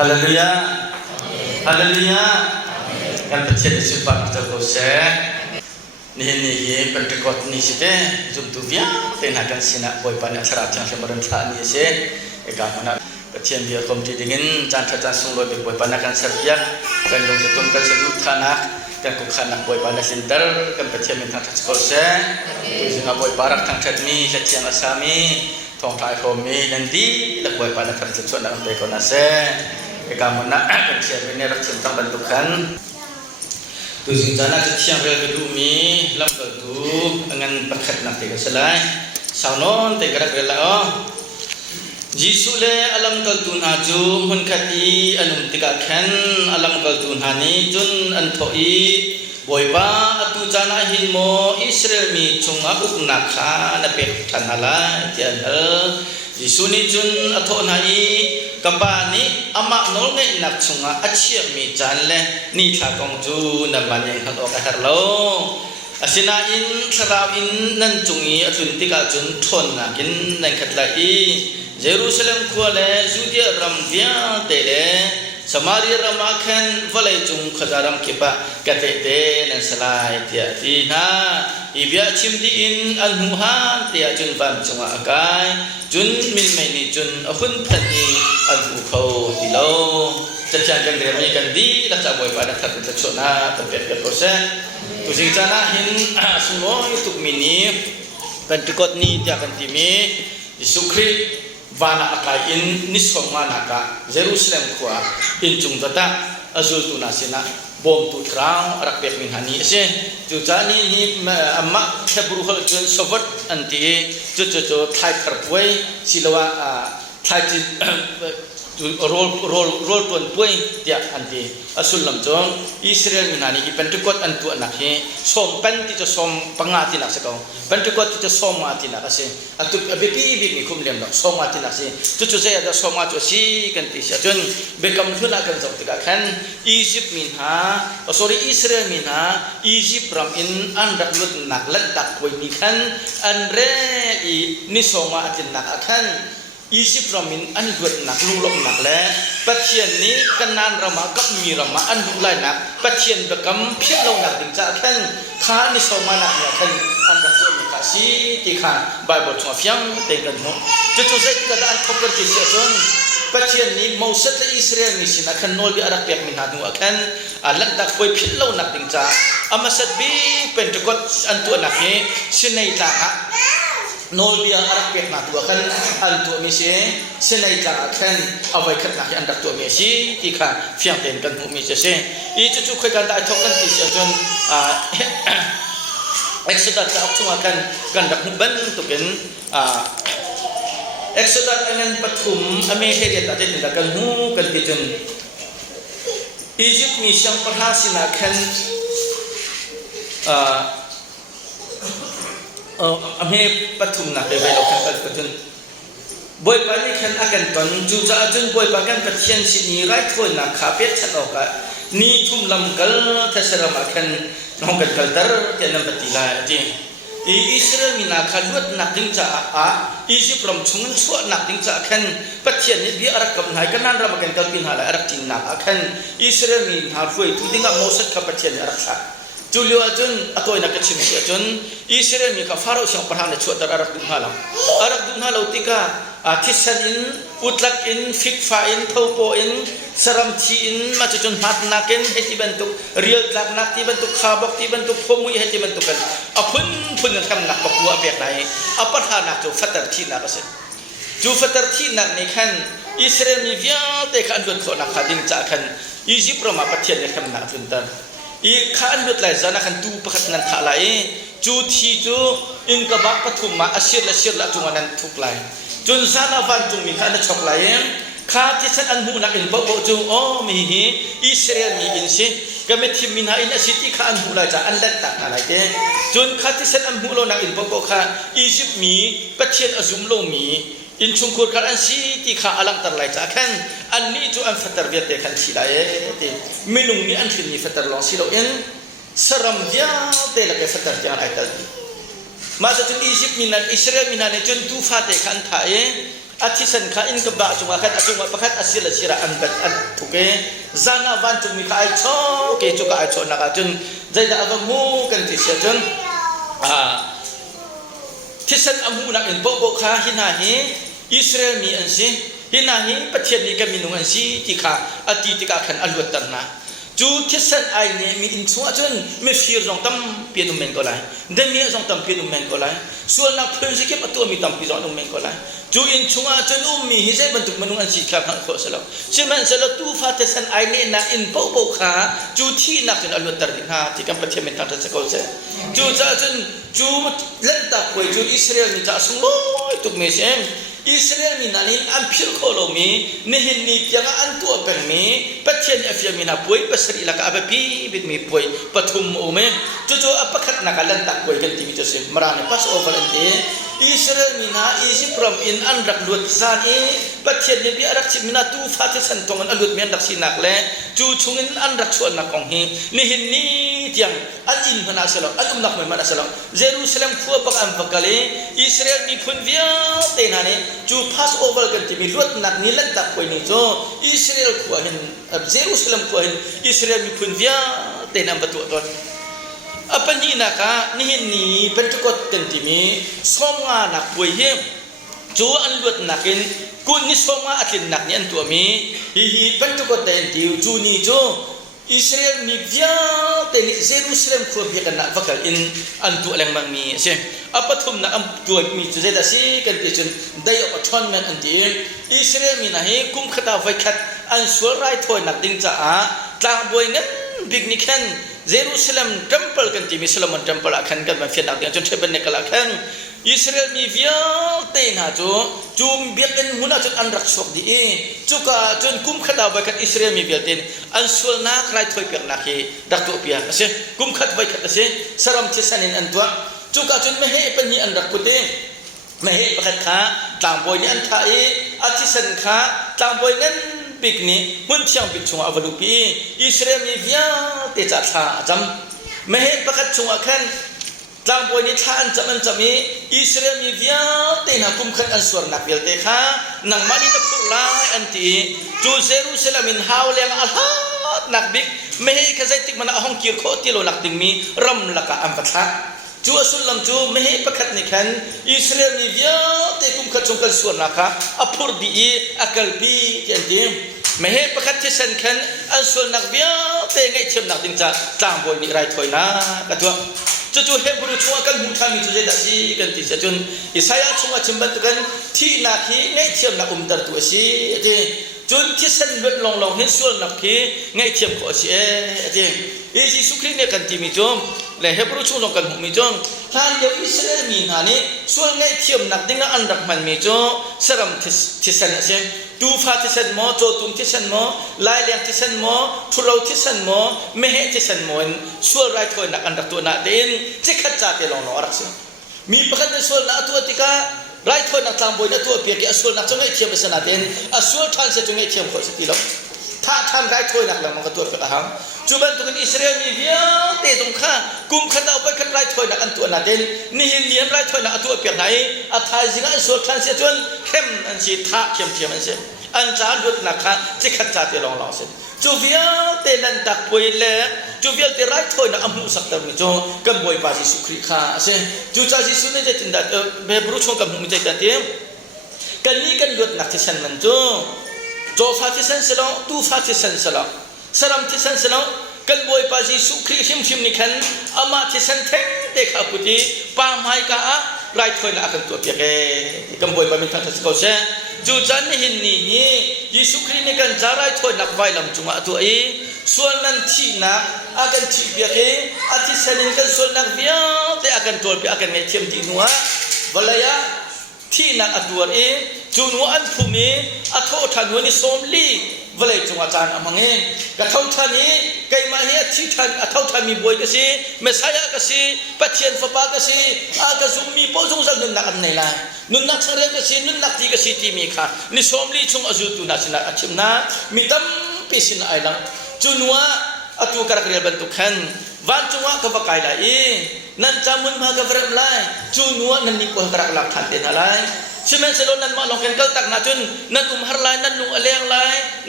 ฮาเลลูยาฮาเลลูยากันประเทศสุภาพจะโกเซนี่เป็นตะกอดนี่สิเตจุมตุวิยเป็นหากันสินะบ่อยปานสระจังสมรันทานี่เสกามันประเทศเดียวคมที่ดิ่งจันทจันสุงโลดบ่อยปานกันสักยักกันลงจะต้องกันสรุปฐานะกันกุขานะบ่อยปานสินเตอร์กันประเทศมันทางโกเซสินะบ่อยปารักทางชัดมีสัจยังอาสามีทองไทยโฮมีนันดีและบ่อยปานทางสุดส่วนนั้นไปคนนั้นเสกามันกันเชื่อเป็นรักษาตั้งบรรทุกันtu singkana ketiang rel kedumi lam tu angan pakat nak tega selai saunon tega rela oh jisu le alam kaltun haju hun khati anum tiga khan alam kaltun hani jun anthoi boiba atu jana hinmo israel mi chunga uknakha na pek thanala tian jisu ni jun athonai kabani ama nol ngai nak chunga achia mi janle ni tha kong ju na maning khan ok harlo asina in tharau in nan chungi athun tika chun thon na kin nan khatlai jerusalem khwale judea ramdia tele samaria ramakhan valai chung khajaram kipa kate te nan salai tia ti na ibya chimdi in alhuhan tia chun van chunga akai jun min mai ni jun ahun phani alhu kho ti lo chajan kan re mi kan di la cha boy pada khat ta chona ta pet pet ko se tu sing chana hin sumo tuk mini kan tikot ni tia kan ti mi isukri vana akai in nisoma naka jerusalem khwa in chung data azul tu nasina bom tu trang arak pek min hani se tu chani hi amma thebru hol chun sovat anti chu thai kharpoi silawa thai rol tuan puai dia anti asul lam chong israel minani i pentukot antu anak he som pen ti cho som pangati nak sekau pentukot ti cho som ati nak ase atu bepi ni kum lem nak som ati nak se chu se ada som ati si kan ti sia chun bekam thula kan jok tiga khan egypt min ha sorry israel min ha egypt ram in andak lut nak letak poi ni khan andre i ni som ati nak khan Egypt ramin an buat nak lulok nak le patien ni kanan rama kap mi rama an bulai nak patien bekam phiat lo nak ding cha khan kha ni soma nak ya khan an da so mi ka si ti kha bible chwa fyang te kan mo chu se ka da an khop kan ti se son patien ni mauset israel ni sina khan nol bi arak pek min ha nu khan alat dak poi phiat lo nak ding cha amasat bi pentekot an tu nak he sinai ta nol dia arak pek na tu kan antu mi se senai ta kan avai khat na an dak tu mi si ti kha fyang ten kan hu mi se I chu khoi kan da thok kan ti se jon exodus ta chunga kan dak hu ban tu ken exodus anan pathum ame he ta te da kan hu kan ti jon Egypt mi sang parhasina kan amhe pathum na pe vai lo kan patun boy pa ni khan akan ton ju cha jun boy pa kan pathian si ni rai thoi na kha pet chat o ka ni thum lam kal thasaram akan nong kan kal tar ke nam patila ti Israel mina khalut nak ding cha a Egypt ram chungun chua nak ding cha khan pathian ni bi arak kam nai kanan ram kan kal pin hala arak tin na akan Israel min ha foi tu dinga moset kha pathian arak sa Julio ajun atoi nak kecim si ajun Israel mi ka faro siang parhan le chuat arak dun halau tika thisan in utlak in fikfa in thopo in saram chi in macachun hat naken heti bentuk real tlak nak ti bentuk khabok ti bentuk phomui heti bentuk kan apun kam nak pakua pek nai aparha nak tu fatar thi na kase ju fatar thi nak ni khan Israel mi via te khan dun kho nak khading cha khan Egypt roma pathian ne kam na funtar I khan lut lai zana khan tu pakhat nan tha lai chu thi chu in ka bak pathum ma asir la chunganan thuk lai chun zana van chung mi khan chok lai kha ti san an hu nak in bo chu o mi hi Israel mi in si ka me thim min ha in asiti kha an hu lai cha an lat tak na lai te chun kha ti san an hu lo nak in bo kha Egypt mi pathian azum lo mi in chungkur kan an si ti kha alang tar lai cha khan an ni chu an fatar biat te khan si lai te minung ni an thin ni fatar long si lo in saram dia te la ke fatar ja ai ta ma sa chu Egypt minan Israel minan ne chun tu fa te khan tha อาทิสันข้าอินกับบะจุงอาคัดอาจุงอาประคัดอาศิลศิระอันบัดอันทุกเกจานาวันจุงมีข้าไอโชเกจุกไอโชนักจุนใจดาอวมูกันที่เสียจุนที่สันอามูนักอินโบโบข้าหินาฮีอิสราเอลมีอันซีหินาฮีประเทศนี้ก็มีนุ่งอันซีที่ข้าอดีตก็ขันอลวดตันนะจูที่สันไอเนี่ยมีอินชัวจนไม่ฟีร์จงตั้มเปียนุเมนก็ไลเดมีจงตั้มเปียนุเมนก็ไลส่วนนักเพลงสิเก็บตัวมีตั้มปีจงนุเมนก็ไลจูอินชัวจนมีฮิเซบันทุกมนุษย์อันสิขับขันโคสลาใช่ไหมสลาตูฟาที่สันไอเนี่ยนักอินโบโบข้าจูที่นักจนอลวดตันดิฮะที่กันประเทศเมนตั้งแต่สกุลเซจูจะจนจูเล่นตะกุยจูอิสราเอลนี่จะสุ่งโอยทุกเมเซมอิสราเอลมีนั่นเองอันพิลโคโลมีนี่เห็นมีเพียงอันตัวเป็นมีประเทศเอฟยามีน่าป่วยประสิทธิ์ละก็อาเบปีบิดมีป่วยปฐุมโอเมจู่ๆอัปขัดนักเล่นตะกุยกันที่มีจุดเสียมรานพัสโอเวอร์เอนตีอิสราเอลมีน่าอียิปต์พร้อมอินอันรักลุดซานีประเทศนี้บีอารักชิมินาตูฟาติสันตงอันลุดเมียนรักสินักเล่จู่ๆอินอันรักชวนนักของฮินี่เห็นนี่เตียงอันอินพนาสลาอันนักไม่มานาสลาเยรูซาเล็มขัวปักอันปักกะเลอิสราเอลมีพุ่นเวียเตนานีจู่พัสโอเวอร์กันที่มีลุดนักนี่เล่นตะกุยนี่จู่อิสราเอลขัวเห็นเยรูซาเล็มขัวเห็นอิสราเอลมีพุ่นเวียเตนับตัวตนapa ni nak ni bentukot tentimi somga nak buih jo anlut nakin kun ni somga atin nak ni antu mi hi bentukot tenti ju ni jo Israel mi via teni Jerusalem ko bi kan nak bakal in antu alang mang mi se apa thum na am tu mi tu zeda si kan ti chun dai op thon man anti Israel mi na he kum khata vai khat an sur rai thoi nak ding cha a tlang boi ngan big ni khan Jerusalem temple kan ti mi Solomon temple akan kan ma fiat nak chun theben ne kala khan Israel mi via te na jo jum biak en huna chun an rak sok di chuka chun kum khata vai khat Israel mi biak ten an sul na rai thoi pek na ki dak to pia ase kum khat vai khat ase saram che sanin an tua chuka chun me he pan ni an rak pute me he pakhat kha tlang boy ni an tha ati san kha tlang boy ngan big ni hun thiang big chunga avalupi Israel mi via te cha tha jam me he pakhat chunga khan tlang boy ni tha an chaman chami Israel mi via te na kum khat an swar nak vel te kha nang mani na phur lai anti chu Jerusalem in hawleng alhat nak big me he khazai tik mana hong kir kho ti lo nak ting mi ram laka am patha chu asulam chu me he pakhat ni khan Israel mi via te kum khat chung kan swar naka apur di akal bi ti anti me he pakhat ti san khan an swar nak via te ngai chem nak ting cha tlang boy ni rai thoi na ka tuจู่ๆเฮบรูชัวกันหูทามีจุดเจดสีกันที่จะจนอิสยาห์ชัวชิมบันตุกันที่นาทีไงเทียมนักตรตัวสีจนที่สันเวทลองเห็นส่วนนักทีไงเทียมขอสีอิจิสุครีเนี่ยกันที่มีจอมและเฮบรูชัวกันหูมีจอมท่านเดียวอิสราเอลมีนานี่ส่วนไงเทียมนักดิ้งอันรักมันมีจอสรัมที่สันเสียดูฟ้าที่สันมอโจตุมที่สันมอลายเลียงที่สันมอทุเราที่สันมอเมเหที่สันมอส่วนไรถอยนักอันดับตัวนักเดินจะขัดใจเตลองนอรักษามีประกันในส่วนนักตัวติกาไรถอยนักตามบอยนักตัวเปียกส่วนนักจงให้เทียมไปสนาเดินส่วนทานเสียจงให้เทียมคนสติลถ้าทำไรถอยนักแล้วมันก็ตัวเปียกหังจุบันตุกันอิสราเอลมีเวียเตะตรงข้ากุมขัดเอาไปขัดไรถอยนักอันตัวนักเดินนี่เห็นเลี้ยนไรถอยนักตัวเปียกไหนอัฐายสิงห์ส่วนทานเสียจนเข้มอันสีท่าเข้มเทียมอันเสียอันจารุดนักข้าจะขัดใจเตลองเสียจูเวียเตนันตักป่วยเล่จูเวียเตไรถอยนักอมุสักตามิโจกันบ่อยปาจิสุคริข้าเสียจูจาจิสุเนี่ยจะติดดัดเบบรุชงกับมุจใจตัดเดียมกันนี้กันยุดนักที่สันมันโจฟาที่สันสลาตูฟาที่สันสลาสรัมที่สันสลากันบ่อยปาจิสุคริชิมนี่ขันอามาที่สันเทเด็กอาปุจิปามให้กะไรถอยนักกันตัวเปียกกันบ่อยปามิทันทัศน์เขาเสียจูจันหินนี่ยิสุครีนี่กันจารายถอยนักไว้ลำจุงอาตัวส่วนนั้นที่นักอากันที่เบียกอาทิตย์นี้กันส่วนนักเบียแต่อากันตัวเบียอากันไม่เทียมที่นัววลายะที่นักอาตัวจูนัวอันภูมิอาโทษทันวันนี้สมลีวลายจุงอาจารย์อามังกระเท่าท่านี้ไกมาเฮียที่ท่านอาเท่าท่านมีบวยกษีเมสายากษีปัจเจียนฟ้าปากษีอากระซุมมีโปซุงสักนุนนักอันไหนล่ะนุนนักสังเรียกษีนุนนักที่กษีที่มีค่ะนิสมลีจุงอาจุตุนาสินะอาชิมนามีตั้มปีสินไอลังจุนัวอาตัวกระเรียบรรทุกขันวันจุงว่ากับกายละนั่นจามุนมากระเรียบไลจุนัวนั่นมีกระกระหลักทันเดนอะไร ใช่ไหมเซโลนั้นมาลองกันก็ตักนาจนนั่นฮาร์ไลนั่นลุงอเลงไล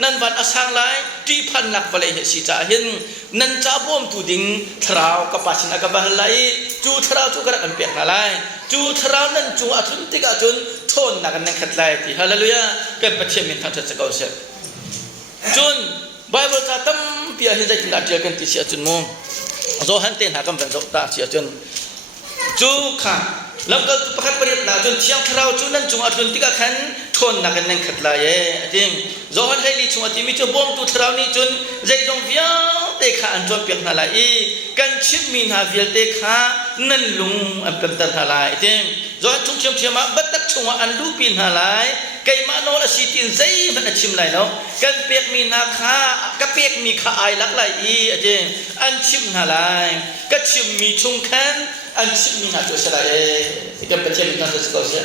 นั่นวันอาสังไลที่พันนักบาลีสิจ่าเห็นนั่นจ้าบ่มตูดิงทราวกับปัจนักบาลีจูทราวจูกระอันเปียกนาไลจูทราวนั่นจูอัตุนติกาจนทนนักนั่งขัดไลที่ฮาเลลูยากันปัจเจมินทันจะเก้าเสจนไบเบิลจะตั้มเปียหินใจกินอาเจียกันที่เสียจนมุมโซฮันเตนหากันเป็นโซตาเสียจนจูค่ะแล้วก็ประคับประเดี๋ยวนะจนเชียงคราวจุนั้นจุงอัตุนติกาขันทนนักนั่งขัดไลจริงโซฮันให้ลีจุงอัติมิจูบ่มตูทราวนี้จนใจจงเวียเตะขาอันจนเปียกนาไลกันชิมมีนาเวียเตะขานั่นลุงอันเป็นตันนาไลจริงโซฮันจุงเชียงเชียงมาบัดตักจุงอันลูปีนาไลไก่มาโนละสิตินใจมันชิมไหลเนาะกันเปียกมีนาคากะเปียกมีขาไอลักไหลจริงอันชิมนาไลก็ชิมมีชุงขันอันชิมมีนาตัวสลายที่กันเป็นเช่นนั้นจะก็เสีย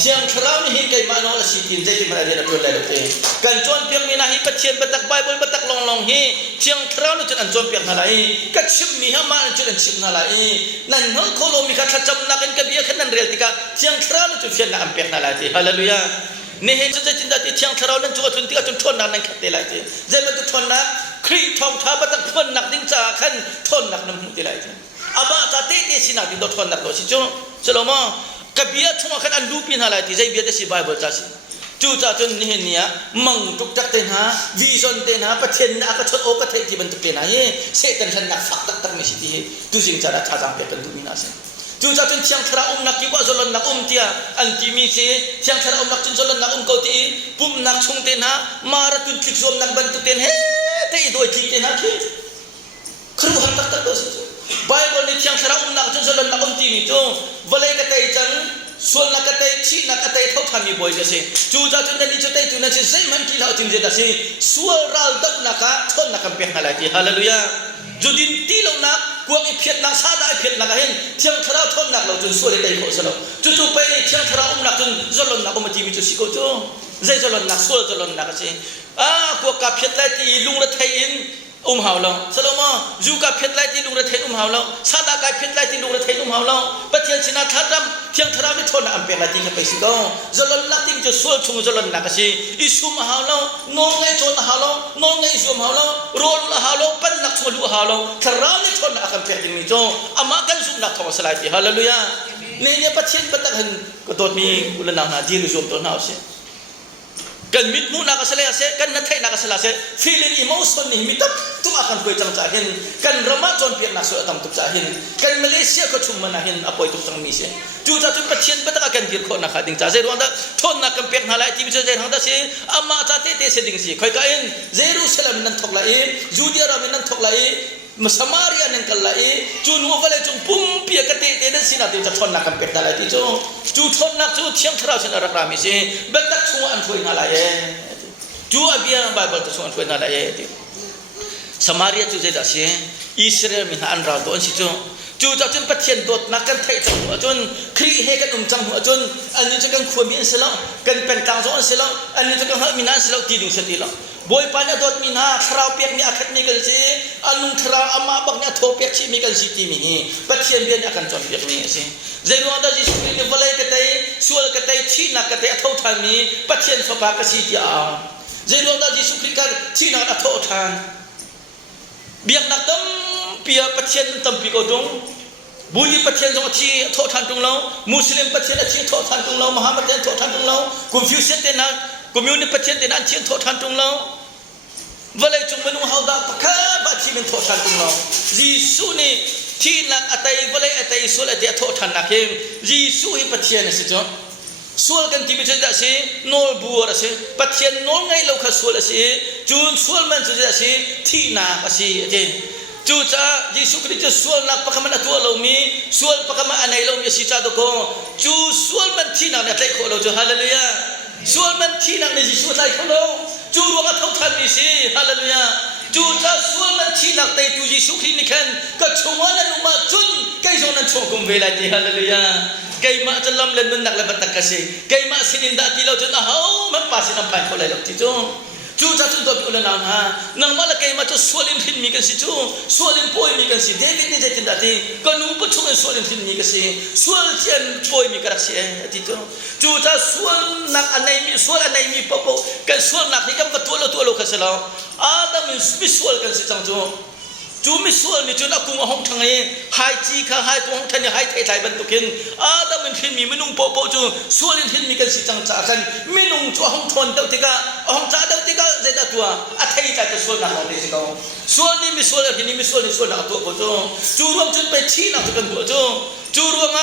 เชียงคราวนี้ไก่มาโนละสิตินใจที่มันอะไรตัวอะไรตัวกันจวนเปียกมีนาฮิปัจเจียนบัตักใบบนบัตักลองฮิเชียงคราวนี้จุดอันจวนเปียกนาไลก็ชิมมีฮามาจุดอันชิมนาไลนั่นน้องโคโลมีการจำนักกันกับเบียขันนั่นเรียลติกาเชียงคราวนี้จุดเชียนนักอันเปียกนาไลที่ฮาเลลูยานี่เห็นจะจินตนาที่เชียงคราวนั้นจุดจุดที่ก็จุดทนนักนั่งขัดเตลัยที่ใจมันจุดทนนักครีทองท้าบัตักทนนักดิ้งจ่าขันทนนักน้ำหุ่นเตลัยที่อาบ้าตาเตะเตสินักดิ้งทนนักโดสิจุสโลมากับเบียช่วงขันอันดูปีนอะไรที่ใจเบียเตสิไบเบิลจ่าสิจู่จ่าจนนี่เห็นเนี่ยมังทุกจักเตนะวิจนเตนะประเทศนักชดโอกระเทศที่มันตุกเตนะเฮ้เสตันฉันนักฝักตักไม่สิที่ดูสิงจ่าท่าจังเปียกันดูมีนาสิจู่จ่าจนเชียงครานักกี่ว่าจนนักเตียอันที่มีเสเชียงครานักจนนักเกาตีปุ่มนักชงเตนะมาระตุนคลิกโซมนักบันตุเตนเฮ้เตอีโดยคลิกเตนะที่ครูหันตักดูสิไบเบิลนี่เชียงครานักจนนักที่มีจู่วลัยกระเตยจังส่วนนักกระเตยชีนักกระเตยเท่าทำมีบ่อยจะสิจู่จ่าจนนี่จะเตยจู่นั่นสิใจมันกินเอาจริงจะสิส่วนเราดักนักทนนักเปียกอะไรที่ฮาเลลูยาจุดินตีลงนักกวงอีเพียรนักซาได้เพียรนักเห็นเชียงคราทนนักเราจนส่วนได้เขาสลบจู่ไปเชียงครานักจนจนนักมันทีมีจุดสิโกจู่ใจจนนักส่วนจนนักสิกวงกับเพียรได้ที่ลุงระเทยินหาวเราสโลมาจูกับเพียรไล่ที่ลุงระเทนหาวเราซาดากายเพียรไล่ที่ลุงระเทนหาวเราปะเทียนชินาทัดดำเทียงทราไม่ทนอันเป็นไล่ที่ไปสิโก้จลนลักทิ้งจะส่วนชงจลนนักสิอิสุมหาวเราโนไงจนหาวเราโนไงอิสุมหาวเราโรนหาวเราปั้นนักชลุหาวเราทราไม่ทนอันเป็นมิโจอามากันสุนักทองสลายที่ฮาเลลูยาเนี่ยปะเทียนปะตักเห็นก็ตัวมีอุลนาหน้าดีรุจมตัวหนาวสิกันมิดมูนักเสลเสกันนัทไทยนักเสลเสฟีลินอิโมชันนี่มิตับตุอากันคุยจังจ่าเห็นกันรามาจนเปียกนักสุดตั้มตุจ่าเห็นกันมาเลเซียก็ชุ่มมันเห็นอภัยตุจังมีเสจู่จ่าจุนปัจเจียนปัตตะกันเดียร์คนนักดิ่งจ่าเจรวันดาทนนักกันเปียกนาไลที่มิจฉาเจรังดาเสอามาจ่าเตเตเสดิ่งสิคอยกันเจรูซาเลมนั่นทกไลจูเดียรามินนั่นทกไลมาสมารีนั่นกันไลจูนัวกันเลยจูปุ่มเปียกเตเตเดสินาที่จะทนนักกันเปียกนาไลที่จูทนนักจูเชียงทราชนรักรามิเสบัตตักชัวอันคุยนาไลจูอาบียไบเบิลตัวส่วนช่วยนั่นแหละที่สมารีจูเจดาสิอิสราเอลมีอันเราโดนสิจูจะจนประเทศโดดนักกันไทยจังหัวจนครีเฮกันจังหัวจนอันนี้จะกันขวมีอันเสลกันเป็นกลางโซนเสลอันนี้จะกันมีนันเสลตีดึงเสตีละบอยปานโดดมีนาคราวเปียกมีอาคัดมีกันสิอันลุงคราวอามาบักเนี่ยโทเปียกชีมีกันสิที่มีประเทศเบียนอากันจนเปียกมีสิเจรวันดาจิสุกรีวลัยกระเตยส่วนกระเตยชีนักกระเตยเท่าทามีประเทศสบายกสิที่อาเจริญดาจิสุคริกันที่นักอัฐทานเบียกนักตั้มเปียประเทศตั้มปีกดงบุญประเทศตรงที่อัฐทานตรงเรามุสลิมประเทศที่อัฐทานตรงเรามหามัดยันอัฐทานตรงเรากุมฟิวเซนเตนักกุมยูนิประเทศเตนันที่อัฐทานตรงเราเวลาจุ่มมนุษย์เขาด่าปะข้าบัดที่เป็นอัฐทานตรงเรายิสุนี่ที่นักอัตย์เวลาอัตย์สุลที่อัฐทานนักเองยิสุให้ประเทศนี่สิจ๊ะส่วนกันที่มิจฉาสิโนบัวสิปัจเจียนโนไงเราข้าส่วนสิจูนส่วนมันจุดสิที่นาสิเจจูจ้ายิสุคริสต์ส่วนนักปะคมันตัวเรามีส่วนปะคมันอันไหนเรามีสิจ้าตัวก็จูส่วนมันที่นาเนี่ยใจเขาเราจูฮาเลลูยาส่วนมันที่นาเนี่ยยิสุใจเขาเราจูรวงเท่าทันมีสิฮาเลลูยาจูจ้าส่วนมันที่นักแต่จูยิสุคริสต์นี่กันก็ชงวันนั้นอุมาจุนใครชงนั้นชงกุมเวลาที่ฮาเลลูยาไก่มาจะล้มเล่นมันนักเล่นบัตรกษีไก่มาสินินดาที่เราจะน่าเฮามันป่าสิน้ำพันคนเลยหรอกที่จง จูจะจุดตัวอุลนางฮะนังมาละเกมาจุดส่วนลิมทินมีกันสิจูส่วนลิมป่วยมีกันสิเดวิดนี่จะจินดาทีก็นุ่มปุ๊ชุกันส่วนลิมทินมีกันสิส่วนเชียนป่วยมีกันสิที่จูจะส่วนนักอันไหนมีส่วนอันไหนมีปะปะกันส่วนนักนี่กันก็ตัวเรากันสิแล้วอาดัมมีส่วนกันสิจังจูมีส่วนนี่จูนักกุมห้องทางนี้หายจีข้าหายตัวห้องทางนี้หายไทยบรรทุกินอาดัมมันทินมีไม่นุ่งโปจูส่วนลิมทินมีกันสิจังจากกันไม่นุ่งจูห้องทนเดาติกาห้องจ้าเดาติกาใจตัวอาไทยใจจะส่วนนักเราดีสิเขาส่วนนี้มีส่วนที่นี่มีส่วนนี่ส่วนนักตัวจูรวมจุดไปชี้นักตัวกันจูรวม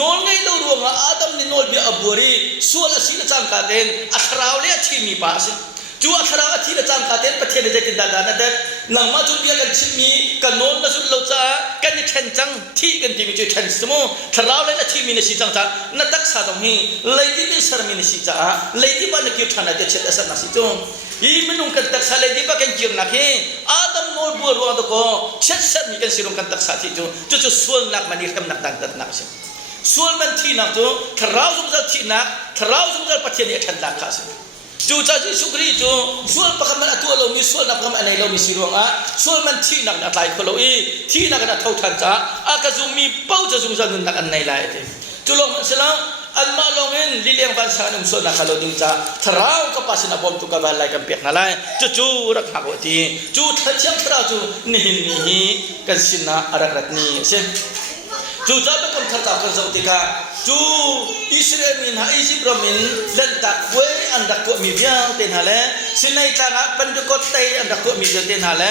นอนไงเรารวมอาดัมนี่นอนเบียบบุรีส่วนละสิ่งจังการเดินอัคราวเลี้ยที่มีภาษจูอัคราที่ละจังการเดินประเทศจะกินดาดานั่นเด็ดหลังมาจุดเบียกันชิมีกันนอนมาจุดเราจะกันนี่แข่งจังที่กันที่มีจุดแข่งสมุทราวเลยละที่มีนสิจังจ้านัดตักสาตรงนี้เลยที่มีสารมีนสิจ้าเลยที่บ้านคิวทานาจะเช็ดสารนสิจงอีมันนุ่งกันตักสาเลยที่บ้านคิวนักเฮอาดัมนอนบัวรัวตะโกเช็ดสารมีกันสิลงกันตักสาที่จุดส่วนนักมันนี่ทำนักดังตัดนักสิส่วนมันที่นักตัวทราวสมจัลที่นักทราวสมจัลประเทศนี้ทันดักข้าสิจูจ้าจีสุกรีจูส่วนประคำมันตัวเรามีส่วนนับประคำอะไรเรามีสิรวงส่วนมันที่นักนักไหลคนเราที่นักนักเท่าทันจ้าอากาศมีเป้าจะสุ่มจะนักอันไหนไหลจูลงมันเสร็จแล้วอันมาลงเงินลิเลียงบันสานุ่มส่วนนักเราดึงจ้าทราวก็ปัสนาบอมตุกบาลไหลกันเปียกอะไรจูรักหักวัตีจูทัดเชียงทราวจูนี่กันสินะอารักนี่เช่นจูจ้าเป็นคนทัดจากคนสาวติกาจูอิสราเอลมินหาอิจิปต์มินเล่นตักเวอันดักตัวมีเบียงเต็นหาเลสินัยจางเป็นดุกตเตอันดักตัวมีเบียงเต็นหาเล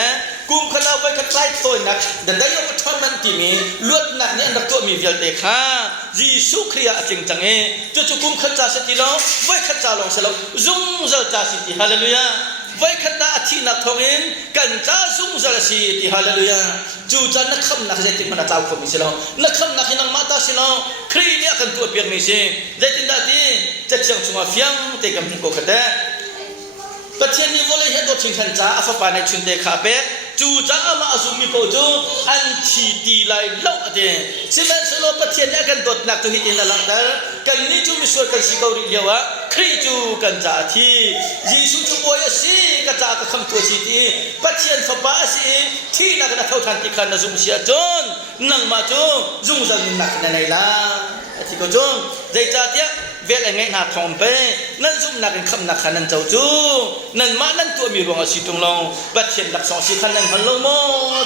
กุมขณะไปขัดไล่ตัวนักแต่ได้ยกทอนมันที่มีลวดนักเนี่ยอันดักตัวมีเบียงเด็กฮะยิสุครียจริงจังจูกุมขัดจ่าสติลงไว้ขัดจ่าลงสลบซุ่มเจอจ่าสติฮาเลลูยาไว้ขัดตาที่นักทองอินกันจ้าซุ่มเจอสิที่ฮาเลลูยาจูจ้านักขำนักเจติมันจ้าขมิสิลงนักขำนักนังมาตาสิลงครีเนี่ยกันตัวเปียกมิสิเจตินดาตีจะเชียงชุมาเฟียงเตะกันกุกเตะประเทศนี้ว่าเลยเหตุโดนชิงชันจ้าอาฟปานในชุนเตะขาเป๊ะจูจ้ามาอาซุมีโปจูอันทีตีไลเล่าเดะสิมันสโลประเทศนี้กันโดดนักตัวหิตินละแต่กันนี้จูมีส่วนกันสิเกาหลีเดียวะครีจูกันจ้าที่ยิสุจูบอยสิกันจ้าก็คำตัวสิที่ประเทศฝาสิที่นักนักเท่าทันที่ขันน่ะซุ่มเสียจนนั่งมาจูซุ่มจังนักในไหนล่ะที่ก็จูใจจ้าเดียเวลาไงหาทองไปนั่นซุ่มนักคำนักขันนั่นเจ้าจูนั่นมานั่นตัวมีรวงสิตรงลงบัดเชียนนักสองสิขันนั่นพันลงโม่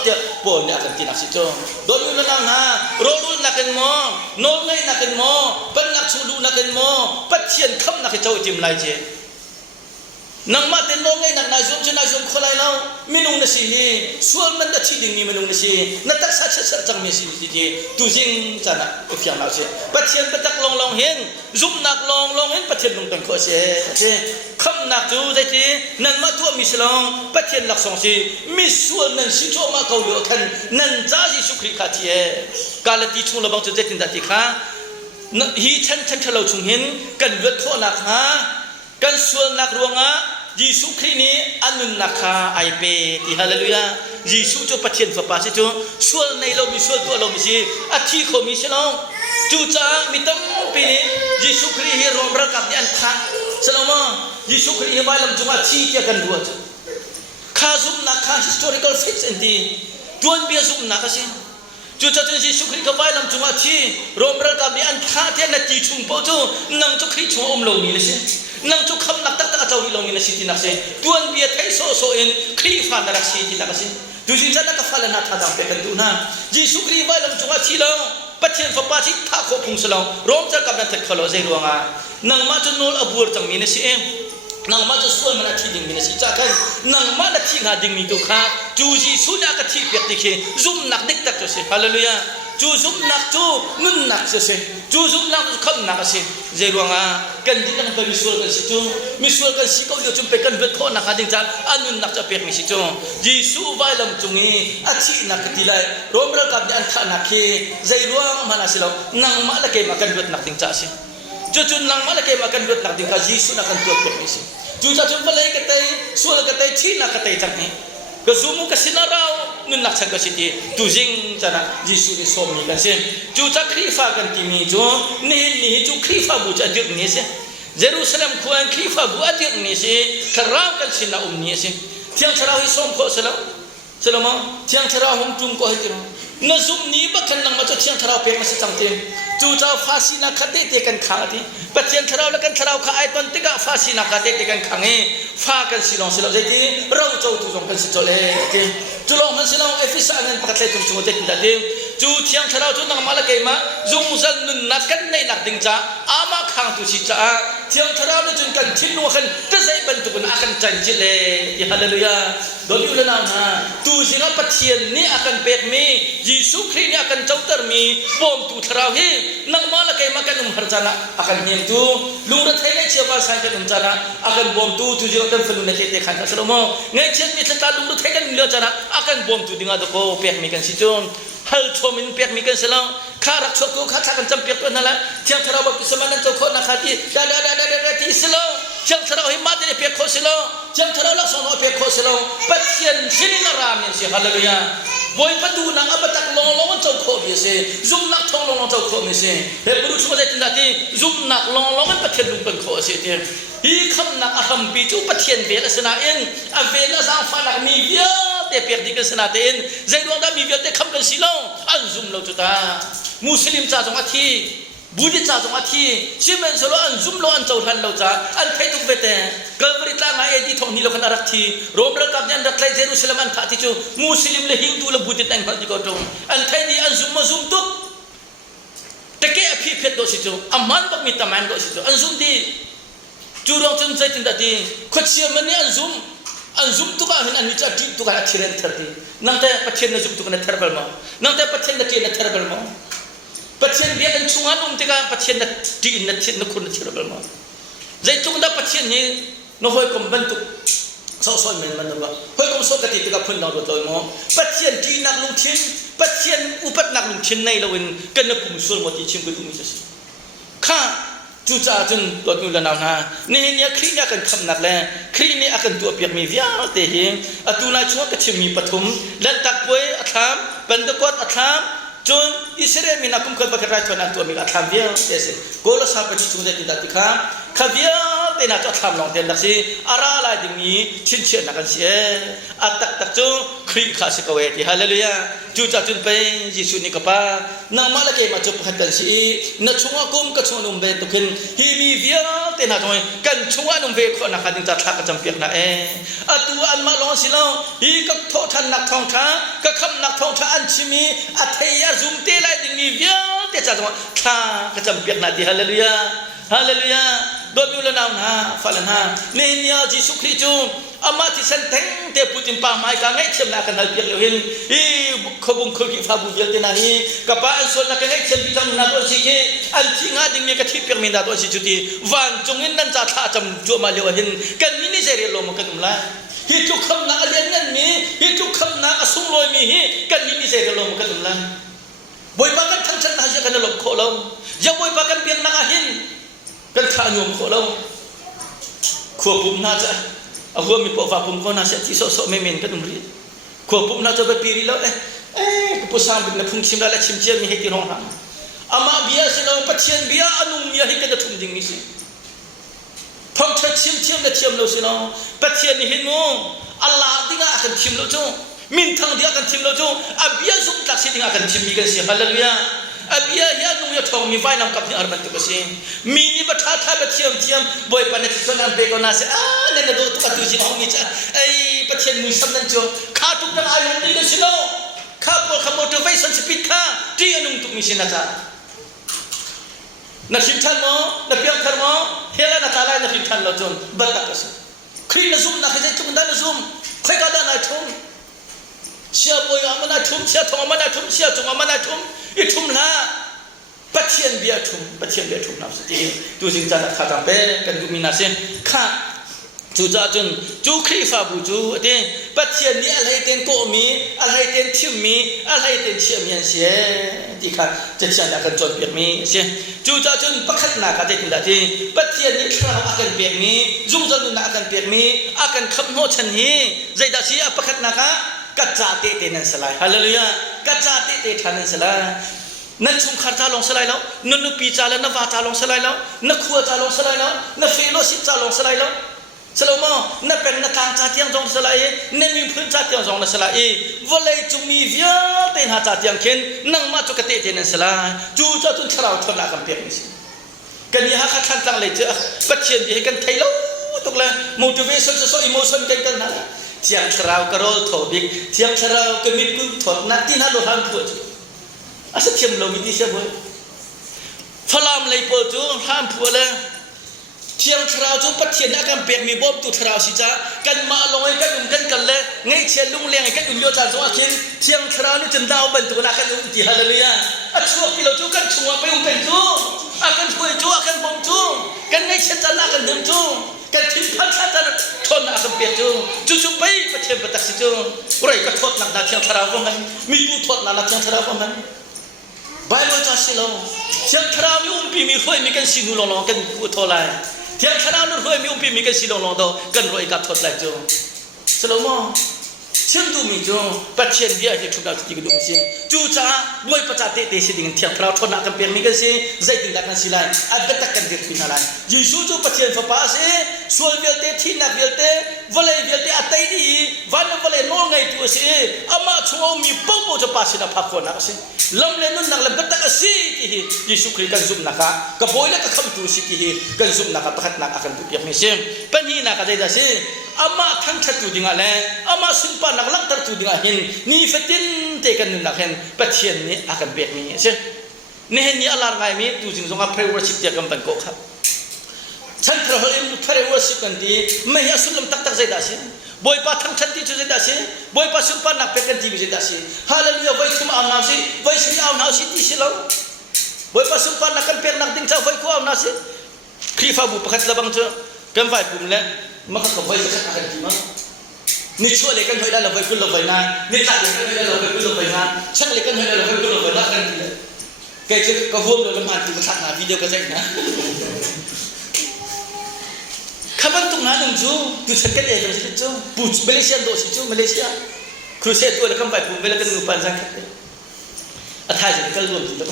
เดียปนเนี่ยกันที่นักสิจูโดนอยู่นั่งฮะโรลุนักกันโม่โน้ไงนักกันโม่เป็นนักสูดูนักกันโม่บัดเชียนคำนักเจ้าจิมไลเจนังมาเต็นโน้ไงนักนายซุ่มจะนายซุ่มคนไรเล่าไม่นุ่งนสิส่วนมันจะที่ดิ่งมีไม่นุ่งนสินักตักสัตว์จังมีสิที่ตุจิงจันนะอุฟยามเราเสียบัดเชียนบัดตักลองเห็นซุ่มนักลองเห็นบัดเชียนลงเป็นข้อเสียคำนักจูใจที่นั่นมาตัวมีสลองบัดเชียนหลักสองสิมีส่วนนั้นสิโจมาเกาหลีกันนั่นจ้าจิสุคริขาที่กาลตีชุ่งระบังจุดเจตินดาติค่ะฮีฉันเราชุงเห็นกันเวทโคนักฮะกันส่วนนักรวงยิสุครินี้อันนุนนักฮะไอเปที่ฮาเลลูยายิสุจูปัจเจนฝาปาสิจูส่วนในเรามีส่วนตัวเรามีสิอาทิเขามีสิลองจูจ้ามีตั้งปีนี้ยิสุคริฮิรอมรักกับยันทักสลามยิสุคริฮิไว้ลำจุงอาทิเกี่ยกันด้วยข้าซุ่มนักข้า historical facts อันดีดวนเบียซุ่มนักสิจูจ้าจึงยิสุคริก็ไว้ลำจุงอาทิรอมรักกับยันทักเทียนนาทีชุมโปจูนังจุคริชงอมลงมีเลยสินังจุคำนักตักตักเจ้าวิลงมีเลยสิที่นักสิดวนเบียไทยโซอินครีฟันนักสิที่นักสิดูสิจันนักฟันนักทัดามเป็นกันดูนะยิสุคริไว้ลำจุงอาทิลงปัจเจนฝาปาสิท่าโคพุงสลองรวมจากกับนักตะขลอใจรวงนังมาจนโนลอบูร์จังมีนสินังมาจนส่วนมันที่ดิ่งมีนสิจากกันนังมาจนที่งาดิ่งมีตุขาจูจีสุนักที่เปียกติเคซุ่มนักเด็กตักตัวสิฮาเลลูยาจูซุ่มนักจูนุ่นนักสิจูซุ่มนักคำนักสิใจรวงกันที่กันไปมิสวลกันสิจูมิสวลกันสิเขาเดียวจุ่มไปกันเวทโคนักดิ่งจังอันนุ่นนักจะเปียกมีสิจูจีสุไว้ลำจุงอาชีนักที่ไรรวมรักกับยันท่านักที่ใจรวงมานาสิเรานังมาละเกมากันเวทนักดิ่งจังสิจุดนังมาละเกมากันเวทนักดิ่งจังจีสุนักกันตัวเปียกมีสิจูจะจุ่มไปเลยกันเตยสวลกันเตยที่นักกันเตยจังนี้ก็ซูมุกันสินาเรานุ่นนักชักกันสิที่ตุจิงจันะจีสุริโสมีกันสิจูจะครีฟ้ากันที่มีจูนี่จูครีฟ้าบุจจะจุดนี้สิ เยรูซาเล็มควรคลิฟาบัวเตียงนี่สิทาราวกันสินะนี่สิเที่ยงทาราวฮิสอมโคสลามสลามเที่ยงทาราวหงจุงโคให้ติมนซุมนี้บักกันนังมาจดเที่ยงทาราวเปียกมาสิจังเตียงจู่เจ้าฟาสินาคดีเตกันขังที่ปัจเจียนทาราวแล้วกันทาราวข้าไอตอนติกาฟาสินาคดีเตกันขังฟากันสิลองสิลองใจที่เราเจ้าตุจงกันสิจเลที่จุลองมันสิลองเอฟิสานปักเลยตุจงใจที่นั่นเองจู่เที่ยงทาราวจู่นังมาละเกมาจุงจันนุนนักกันในนักดิ่งจ้าอามาขังตุสิจ้าเที่ยงทาราวจนกันทิ้งนัวกันก็ใจบรรทุกกันอากันจันจิเลที่ฮาเลลูยาโดยอุลนานะตุสิงปัจเจียนนี่อากันเปิดมียิสุครีนี่อากันเจ้าตรมีบอมตุทาราวฮีนังมาละเกมากันharjana akan him tu lura thai chiawa sai kan umjana akan bom tu jiro kan felu ne te khan salomo ngai chet mi thata lura thai kan lo jana akan bom tu dinga do ko pek mi kan sijon hal chomin pek mi kan salam kharak chok ko kha kan cham pek ko nala thiang thara ba kisama nan chok ko na khati da ti silo thiang thara hi ma de pek ko silo thiang thara la sono pek ko silo pathian sin na ram ni si hallelujah boy padu nang abatak long long chok ko bi se zum nak thong long long chok ko mi se he buru chuma de tin dati zum nak long long an pathian lung kan ko se te hi kham nak aham pi chu pathian ve la sana en a ve la sa fa nak mi via te pek di kan sana te en zai dong da mi via te kham kan silo an zum lo chu ta muslim cha jong athi buddhist cha jong athi chimen solo an zum lo an chau than lo cha an thai tu ve te kalvari tla na edi thong ni lo kan arak thi rom ra kap nyan rak lai jerusalem an kha ti chu muslim le hindu le buddhist an khal di ko tong an thai ni an zum ma zum tuk teke aphi phet do si chu aman bak mi taman do si chu an zum di chu rong chun zai tin da di khotsia man ni an zum tu ka hin an ni cha ti tu ka thiren thar di nang te pathen na zum tu ka na thar bal ma nang te pathen na ti na thar bal ma pathen bia kan chunga num te ka pathen na ti na thin na khun na thir bal ma zai chung da pathen ni no hoi kom ban tu so so men man ba hoi kom so ka ti ka phun daw do toy mo pathen ti nak lung thin pathen upat nak lung thin nei lawin kan na pum sul mo ti chim ko tu mi si kha chu cha chun to tu la naw na ni ni khri nya kan kham nak le khri ni akan tu piak mi via te hi atuna chu ka chim mi pathum lan tak poi atham pandakot atham chun Israel mi nakum kal bakra chona tu mi atham via ese golo sa pa chu de ti da ti kha khavia te na to tham long ten dak si ara la ding mi chin chen na kan si atak tak chu khri kha se ka we ti hallelujah chu cha chun pe jisu ni ka pa na ma la ke ma chu phat kan si na chunga kum ka chunum be tu kin hi mi via te na thoi kan chunga num ve kho na kha ding cha thak ka cham piak na atu an ma long si lo hi ka tho than nak thong tha ka kham nak thong tha an chi mi a thei zum te lai ding mi via te cha thong tha ka cham piak na ti hallelujah hallelujah do mi la naw na falan ha ni nya jisu khristu ama ti san teng te putin pa mai ka ngai chem na kan hal piak lo hin hi khobung khul ki fa bu vel te na hi ka pa an sol na ka ngai chem bi tam na do si ke an thi nga ding mi ka thi piak min da do si chuti van chung in nan cha tha cham chu ma le hin kan mi ni zeri lo mo kan la hi chu kham na alian ngan mi hi chu kham na asung loi mi hi kan mi ni zeri lo mo kan la boy pa kan thang chan na ya kan lo kho lo ya boy pa kan piak na ka hin kan kha nyom kho lo khua pum na cha a hua mi po va pum ko na se ti so so me men ka dum ri khua pum na cha ba pi ri lo ko pu sam bi na phung chim la chim che mi he ti rong ha ama bia se lo pa chen bia anung mi hi ka da thum ding mi si phong cha chim chim da chim lo si lo pa chen ni hin mo allah dinga akan chim lo chu min thang dia akan chim lo chu a bia zum tak si dinga akan chim mi kan si hallelujah abia ya nu ya thong mi vai nam kap ni arban tu kasi mi ni ba tha tha ba chiam boy pa ne sonan pe ko na se ne na do tu ka tu ji hong mi cha ai pa chen mu sam nan jo kha tu na ai ni ka sino kha po kha motivation speed kha ti anung tu mi sina cha na sim than mo na piang thar mo hela na ta lai na sim than lo chon ba ta ka se khri na zum na kha chung da na zum khoi ka da na thum sia boy amana thum sia thong amana thum sia chung amana thum i thum la pathian bia thum na se ti tu jing cha kha ta pe kan du mi na se kha chu cha chun chu khri fa bu chu ate pathian ni alai ten ko mi alai ten thim mi alai ten chiam yan se ti kha che cha na kan chon piak mi se chu cha chun pakhat na ka te tin da ti pathian ni thra akan piak mi zum zan na akan piak mi akan khap no chan hi zai da si pakhat na ka kacha te nan salai hallelujah kacha te thanan salai นั่นชุมขัดจาลงสลายแล้วนั่นนุปีจาแล้วนวาจาลงสลายแล้วนักขัวจาลงสลายแล้วนักเฟโลชิปจาลงสลายแล้วสลามนั่นเป็นนักการจัดยังจงสลายนั่นมีพื้นจัดยังจงสลายวันเลยจุมีเยอะเต็นหาจัดยังเข็นนั่งมาจุกเตะเต็นสลายจู่จะตุนชราวทนละกันเปียกนี่สิกันนี้หาขัดจังเลยเจ้าปัจเจียนดีกันไทยแล้วตุกละ motivation จะ emotion กันนั่นเที่ยงชราวกระโดดถอบิกเที่ยงชราวก็มีกุถอดนัดที่น่าดูหันปวดอาศัยเทียมลงมิติเสียบ่ฟลามเลยปวดจู่หันปวดเลยเที่ยงชราวจู่ปัจเจียนอาการเปียกมีบ่มตุชราวสิจ้ากันมาลงไอ้กันกันเลยไงเชียนลุงเลี้ยงไอ้กันเลี้ยวจานสวัสดิ์เที่ยงชราวนี่จนดาวบรรทุกนักกันที่ฮาเลลูยาช่วงที่เราจู่กันช่วงไปเป็นจู่อากันช่วยจู่อากันบ่มจู่กันไงเชียนจะนักกันดึงจู่กันทิ้งพันชาติทนอากันเปียกจู่ไปประเทศประตักสิจู่ไรก็ทดหนักนาเที่ยงชราวว่ามันมีผู้ทดหนักนาเที่ยงชราวว่ามันใบลอยจัสิโลเที่ยงชราวมีปีมีห้วยมีกันสินุลงกันกูทอลายเที่ยงชราวนู้นห้วยมีปีมีกันสิลงดอกันรวยกับทดลายจู่สโลมเชื่อมดูมีจู่ปัจเจียนเดียที่ชุดเราที่กระดุมสิจู่จ้าบวยประจัดเตะสิดิ่งเที่ยงชราวทนหนักกันเปียกมีกันสิใจถึงดักกันสิไลอัดเบตักกันเดือดปีนาไลยิสูจู่ปัจเจียนฟ้าป้าสิส่วนเวลเตที่นักเวลเตวันเลยเวลเตอัตไตดีวันเลยน้องไงตัวสิอามาช่วงมีปุ๊บจะป้าสินะพักคนนักสิลำเล่นนู่นนักเล่นเบตักสิที่ยิสูคริสกันซุ่มนักก็บวยแล้วก็คำตัวสิที่กันซุ่มนักประคัดนักอาการตุกยักษ์มีสิเป็นนี่นักอะไรสิอามาทั้งชัดตัวดิ่งอะไรอามาสุนปานักลักตัดตัวดิ่งอะไรนี่เฟตินเตกันนู่นนักเห็นปัจเจียนนี้อาการเบียดมีสินี่เห็นนี่อะไรไงมีตัวจริงสงฆ์พระวรชิตเดียกันเป็นโกครับฉันพระวรชิตกันดีไม่อยากสุลมตักใจได้สิบอยป้าทั้งชัดที่จะได้สิบอยป้าสุนปานักเป็นกันดีจะได้สิฮาเลลูยาไว้คุมเอาหน้าสิไว้สิเอาหน้าสิที่สิเราบอยป้าสุนปานักกันเป็นนักดิ้งเจ้าไว้คุมเอาหน้าสิครีฟ้าบุปผาละบังเจ้ากันไว้ปุ่มเล่มันก็ไว้จะขัดกันดีมั้งนี่ช่วยเลยกันไว้ได้เราไว้ขึ้นเราไว้นะนี่ตัดเลยกันไว้ได้เราไว้ขึ้นเราไว้นะช่างเลยกันไว้ได้เราไว้ขึ้นเราไว้นะกันดีเลยแกจะกระหัวเราละมันถึงมาทักหาวิดีโอก็ได้นะข้าพเจ้าตรงนั้นหนึ่งจู่ดูสักกันเองสิจู่ปุ๊บมาเลเซียโดสิจู่มาเลเซียครูเซตัวแล้วกันไปปุ่มเวลากันนูปันสักกันอาทายจะกันรวมสิแล้ว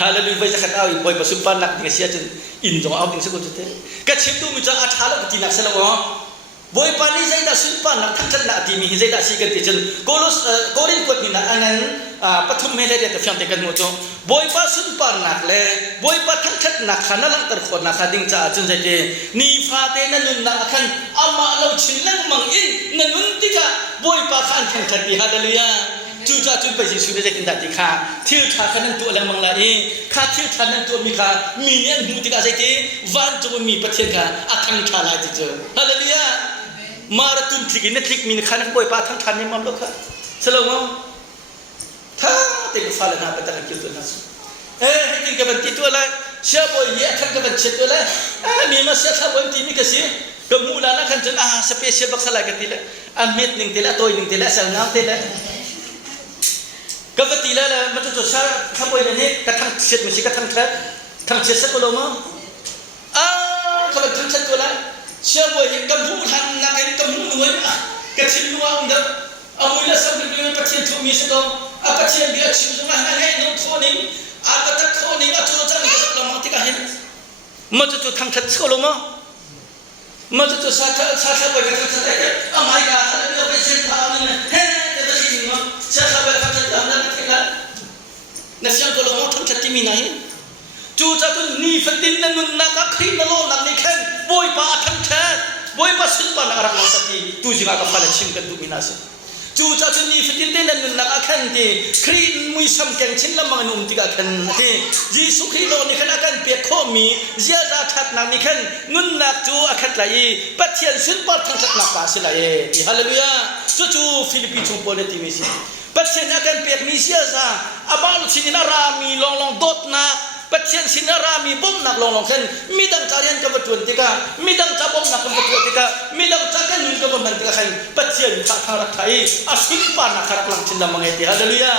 ฮาเลลูยาไปสักกันเอาอีกบ่อยประสุนปันนักเนี่ยเสียจนอินจงเอาดิ่งสักคนจุดเตะก็ชิมดูมิจฉาอาชาแล้วก็ตีนักเสลวะบ่อยปานี่ใจด่าสุนปันนักทั้งชัดนักที่มีใจด่าสิกันที่จนโกรินกวดนี่นักอันนั้นปฐมเมล็ดเดียร์ฟิอันเตกันหมดจ้ะบ่อยปาสุนปันนักเลยบ่อยปาทั้งชัดนักขันนั่งตระขวดนักดิ่งจ้าจนใจเจนี่ฟาเตนันนุนนักขันอามาเราชินนังมังอินนันนุนติกะบ่อยปาขันทั้งชัดที่ฮาเลลูยาจู่จ้าจุนไปยิสูได้จะกินดัดที่ข้าที่ข้าขันนั้นตัวอะไรมังลาเองข้าที่ขันนั้นตัวมีข้ามีเนี่ยหูติกาใจที่วันจงมีประเทศข้าอาคังข้าลายจิตเจอฮาเลลูยามาระตุนทริกอินเนทริกมีขันนั้นบ่อยปาทั้งขันนี้มั่งลูกข้าสโลมท่าเต็มฟ้าเลยนะเป็นตะกี้ตัวนั้นให้จริงกับเป็นที่ตัวอะไรเชื่อบ่อยเยอะขันกับเป็นเช็ดตัวเลยมีมาเสียข้าบ่อยที่มีกระสีก็มูลานะขันจนสเปเชียลบักสลายกันทีละเม็ดหนึ่งทีละตัวหนึ่งทีละเซลล์น้ำทีละก็ปฏิแล้วมันจะจดใช้ข้าบอยนี่กระทั่งเช็ดมันสิกระทั่งเช็ดทั้งเช็ดสักตัวมั้งเขาเป็นทั้งเช็ดตัวแล้วเชื่อบอยกำพูทันนักเรียนกำพูหน่วยกระชิมนัวอุ่นเด้อเอามือละสักเดือนปะเทียนทุ่มมีสักตัวปะเทียนเบียร์ชิมจังหวะนั้นให้น้องโคนิ่งกระตักโคนิ่งจุดจังนี่ก็สักละมั้งที่ก็เห็นมันจะจุดทั้งเช็ดสักตัวมั้งมันจะจุดซาบอยกระทั่งเช็ดได้ไม่ก็ถ้าเราไปเช็ดผ้าเนี่ยเฮ้ยจะไปชิมมั้งซาบอยกระทั่งเช็ดได้นั่นสิ่งที่เราต้องทำชัดที่มีไหนจู่จะต้องนี่ฝันดินนั่นนุ่นนักครีนโลนักนี่แค่บอยป้าทั้งแท้บอยป้าสุดปานอรังสักทีจู่จิงอากับพลังชิมกันดูมีนาสิจู่จะต้องนี่ฝันดินนั่นนุ่นนักแค่ที่ครีนมุยสัมแกงชินละมังนุ่มติกาแค่ที่ยิสุครีโลนี่แค่นักกันเปียกข้อมีเจ้าราชัดนักนี่แค่นุ่นนักจู่อาคัดไหลปัจเจียนสุดปานทั้งชัดนักกาสิไหลที่ฮาเลลูยาจู่ฟิลิปปินส์โปเลติมิสิปัจเจียนอาการเปียกมีเสียซะอาบาลสินารามีลองดดนักปัจเจียนสินารามีบ่มนักลองเข็นมีดังจารียนกับตัวติกามีดังจับบ่มนักกับตัวติกามีดังจักรนินกับมันติกาเข็นปัจเจียนข้ารักไทยอาศิลปานักรักลังชินละมังเอติฮาเลลูยา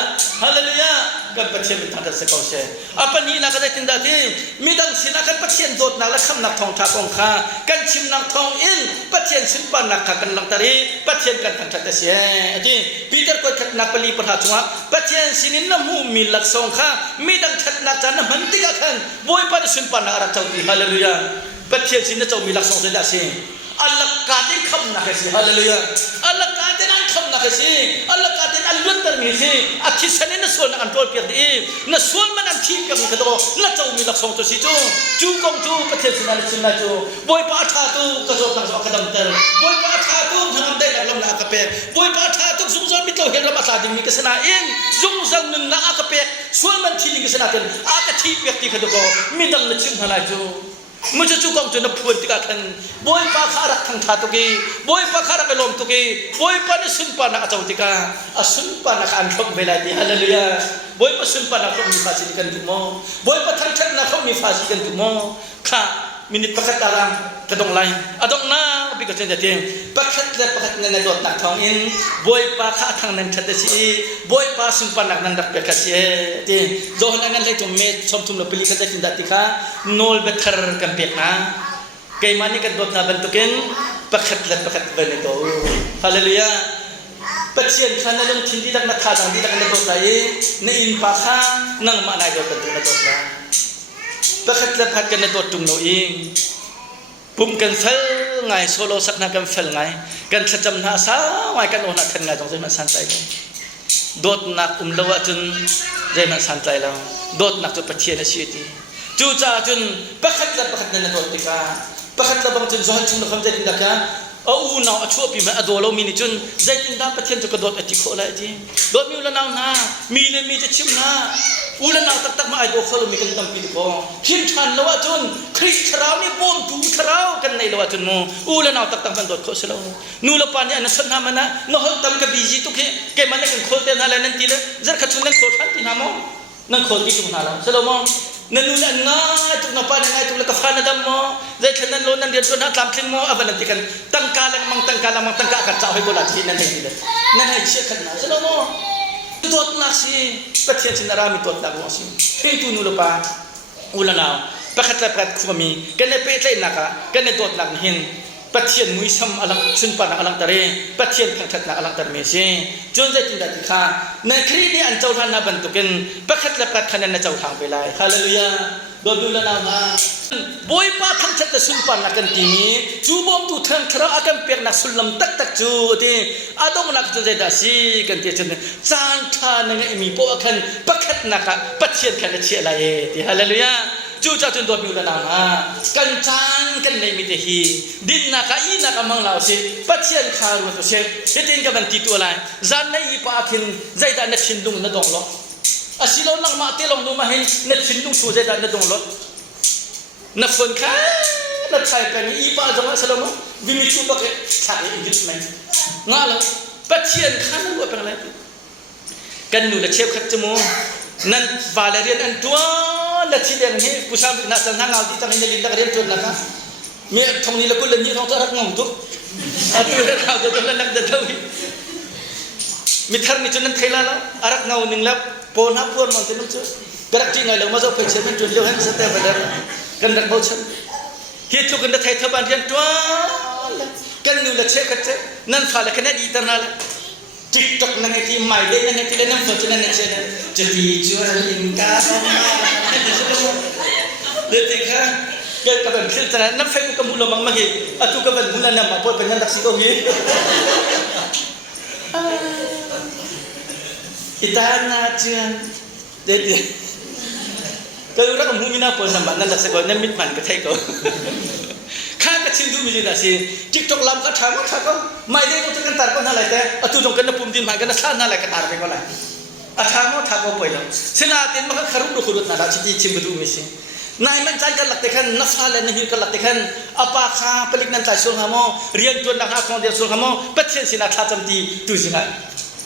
ฮาเลลูยา กันประเทศเป็นทางเดินสกอเซอปันนี้นักได้ตินดาที่มีดังสินะกันประเทศโดดนักและคำนักทองทากองข้ากันชิมนักทองอินประเทศสินปานักกันลังตารีประเทศกันทางทัดเสียที่ปีเตอร์ก็ขัดนักปลีประหารจังหวะประเทศสินินน้ำมูมีหลักสองข้ามีดังขัดนักจานน้ำมันติกาขันบอยปานสินปานักรักเจ้าที่ฮาเลลูยาประเทศสินเจ้ามีหลักสองเสียดสีอัลลักกาตินคำนักสิฮาเลลูยาอัลลักกาตินอันคำนักสิอัลลักกาตินอัลลุนตร์มีสิอาทิตย์สันนิษส่วนอันโตเปียดีนัส่วนมันอันที่กับมีกระโดดนัเจ้ามีหลักสองตัวสิจูกงจูประเทศสินันสินาจูบอยปาทาตูกระโดดตั้งสองกระดมเตอร์บอยปาทาตูทำได้หลักลำลากระเปะบอยปาทาตูซุ่มซ่อนมิตรเห็นระมาสาดิมีกษณะเองซุ่มซ่อนหนึ่งละอากระเปะส่วนมันที่มีกษณะเต็มอากระที่เปียกที่กระโดดมีดังนัชิมฮาลายจูมุจจุกองจุนพูดติกาขันบอยปาขารักทั้งท่าตุกีบอยปาขารักลมตุกีบอยปาเนสุนปานักเจ้าติกาสุนปานักอันทบเวลาดีฮาเลลูยาบอยปาสุนปานักมีฟาสิกันตุโมบอยปาทั้งทั้งนักมีฟาสิกันตุโมข้ามินิประคัตตารางกระดงไลอดงนาบิกเจนจะเตียงประคัตและประคัตในโดดนักทองอินบอยปาข้าทางนั้นทัดสีบอยปาสุนปานักนั้นดักเปกเสียเตียงโดนนั้นเลยจุ่มเมชมทุ่มลปลีกันจะจินดาติกาโนลเบทร์กันเปียกนะเกยมันนี่กันโดดนาบันตุกินประคัตและประคัตเบเนโตฮาเลลูยาปัจเจียนขันนั้นทิ้งที่ดักนักข่าวที่ดักนักโดดไหลในอินปาข้านั่งมาในโดดกันตุนักโดดนะประคัตและพัดกันในโดดจุ่มโนอิงปุ่มกันเฟลไงโซโลสักนักกันเฟลไงกันจะจำหน้าสาวไงกันโอนักทันไงตรงใจมันสันใจเลยโดดนักเลวะจนใจมันสันใจแล้วโดดนักจนปัจเจียนชีวิตจู่จ้าจนประคัตและประคัตในโดดติกาประคัตและบางจนย้อนจุนคำใจดินดักกันเอาอูน่าชั่วปีมาอดอลมินิจุนใจดินดักประเทศจะกระโดดอธิโคละจีโดดมีอุลนาหน้ามีเลยมีจะชิมหน้าอุลนาตักมาไอโดขลุ่มมีกันตั้งปีโกทิมชันละวะจุนคริสต์เรานี่บอมดูทราวกันในละวะจุนโมอุลนาตักมันโดดโคสลาวนูละปานเนี่ยนัสนามันนะนหตั้มกับบิจิตุเกมันเนี่ยกันโคเตนาเลนันทีละจะขัดชุนนั่งโคทันทีน้ำโมนั่งโคที่จุนนาละสลามนั่นนู่นง่ายทุกนับปานง่ายทุกนักฟ้านั่นดำโมใจฉันนั่นโลนั่นเดียวจนนักตามทิ้งโมอันนั้นที่กันตั้งกาลังมังตั้งกาลังมังตั้งกากันเจ้าให้กุหลาบที่นั่นให้ดีเลยนั่นให้เชื่อขันนะสลามตัวนักสิประเทศสินารามีตัวนักวสิเฮ้ยตัวนู่นละปาอุลนาวประคัตประคัตคุมมีกันในเป๊ะเลยนักกันในตัวนักเห็นประเทศมุยซัมอลังสุนปานักอลังตารีประเทศขังทัดนักอลังตารีเมสิจนใจจินดาติข้าในครีนี้อันเจ้าท่านนับบันตุกินประคัตและประคัตขันในเจ้าทางไปเลยฮาเลลูยาโดยดูแลนาวมาบอยป้าทั้งชัดสุนปานักกันทีนี้จูบอมตุทั้งทราอากันเปียกนักสุลลัมตักตักจูที่อาดงนักจนใจดาสีกันที่จนจานทานในมีโปะกันประคัตนักประเทศขันในเชียร์อะไรที่ฮาเลลูยาจู่จ้าจนตัวมีอุลนามากันจานกันในมิเตหีดินนักอีนักมังลาวสิปัจเจียนคารุตุเชเฮตินกับบันติตัวอะไรจานในอีปาคินใจดานนักชินดุงนัดดงล้ออาศิลล์นักมาเตลงดูมาเห็นนักชินดุงสู้ใจดานนัดดงล้อนักคนข้านักชายกันอีปาจังหวะสลามวิมิชูบักชายอินดิสแมนงาละปัจเจียนข้านั่นว่าเป็นอะไรกันนูละเชฟขัดจมูกนั่นวาเลเรียนอันตัวละที่เดียงนี้ผู้ชายนักจังหางเอาที่ตั้งในลินดักเรียนจนนะคะมีทองนี้ละกุลนี้ทองจะรักงงทุกอาทิตย์เราจะต้องนักเดินเท่านี้มีทาร์นี่จนนั้นไทยละรักเงาหนึ่งแล้วปนหับปนมันจะนุ่มชื้นกระดิ่งไงเรามาจะไปเชื่อมันจนเลี้ยวเห็นสเตปเดอร์กันดักเบาชั้นเหตุกันดักไทยทบานเรียนตัวกันนูละเชฟกันเจนั่นฝ่ายละคะแนนอีตานาละTikTok nang iti mai dai nang iti nang foto nang iti jadi jualin kamu letika ke kaban filter nang Facebook kamu lomang magi atu kaban bulan nama apa penyandak sih kau ni kita nak jual jadi kalau orang kamu mina pun nampak nang sekolah nang mit man ketai kauข้ากระชินดูมีจีน่ะสิจิกจกลำก็ถามว่าข้าก็ไม่ได้ก็จะกันตัดก็นั่นแหละแต่อตุจงกันนะปุ่มดินหมายกันนะชาตินั่นแหละกันตัดไปก็ไรอาถามว่าถามว่าไปแล้วเสนาเต็นมันก็คารุดุขรุดนั่นแหละที่ชิมดูมีสินายมันใจกันหลักแต่ขันนัฟฮาเลนหินกันหลักแต่ขันอปาคาผลิตนันใจส่วนหามอเรียนตัวนักหาของเดียวส่วนหามอปัจเจกสินาท่าจำตีตุสินะ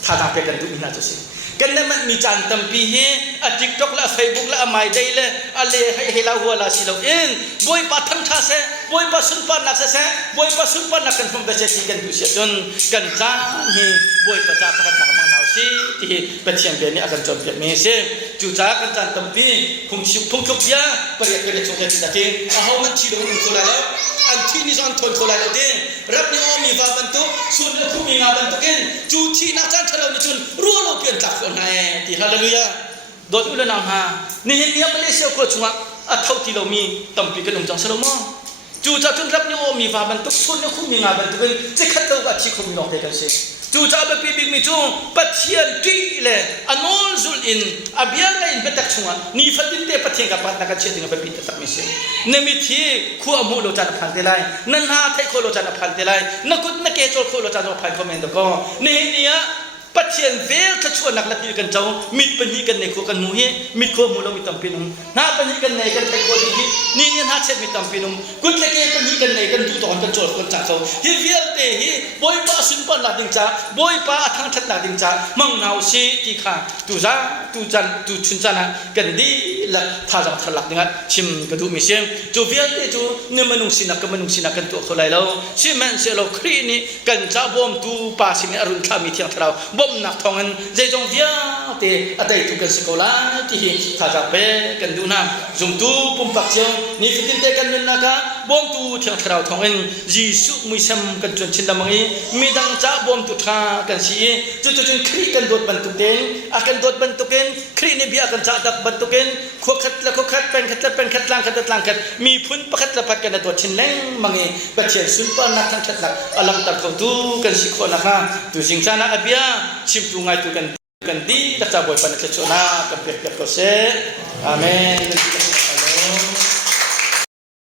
ท่าทางไปกันดูมีน่าจะสิกันนั้นมันมีจานตั้มปีเฮอทิกตอกละเฟซบุ๊กละไม่ได้ละอะไรให้เราหัวละสิเราเองบอยปัททั้งท่าเสบอยปัสุนปันนักเสบอยปัสุนปันนักกันฟงเบสติกันดูเสียจนกันจานเฮบอยปัจจัยประกันนักมันเอาเส si ti pathian be ni akan jom be me se chu cha kan tan tampi khung chu phung khuk ya pare pare chu ke ta ke a how man chi do ko la la an thi ni zon thon ko la la de rap ni omi va ban tu sun le khu mi nga ban tu ken chu thi na chan thalo ni chun ru lo pian tak ko nai ti hallelujah do tu le na ha ni ni ya pale se ko chunga a thau ti lo mi tampi ke lom jang salo mo chu cha chun rap ni omi va ban tu sun le khu mi nga ban tu ken che khat to ga chi khu mi no te kan se chu cha ba pi big mi chu pathian ti le anol zul in abianga in betak chunga ni fatin te pathian ka pat na ka che tinga ba pi ta tak mi se ne mi thi khu amu lo chan phan te lai nan ha thai kho lo chan phan te lai na kut na ke chol kho lo chan phan ko men do ko ne nia pathian vel ka chuan nak la ti kan chau mit pani kan ne ko kan mu he mit ko mu lo mi tam pinum na pani kan ne kan thai ko di ni ni na che mi tam pinum kut le ke pani kan ne kan du ton kan chol kan cha so hi vel te hi boy pa sun pa la ding cha boy pa athang that la ding cha mang nau si ti kha tu za tu jan tu chun cha na kan di la tha jang thalak ding chim ka du mi sem tu vel te tu ne manung sinak kan tu kholai lo si man se lo khri ni kan cha bom tu pa sin arun kha mi thiang thrau bom nak thongan zai jong via te atai tu kan sekola ti hi tha ja pe kan du na zum tu pum pak chiang ni fitin te kan na ka bom tu thiang thrau thongan jisu mui sam kan chun chin lamangi midang cha bom tu tha kan si chu chun khri kan dot ban tu ten akan dot ban tu ken khri ni bia kan cha dak ban tu ken kho khat pen khat lang khat mi phun pakhat la pat kan dot chin leng mangi ba chen sun pa na thang khat lak alam tak tu kan si kho na ka tu sing cha na abia chim tu ngai tu kan di ta cha boy pan cha chona kan pek ko se amen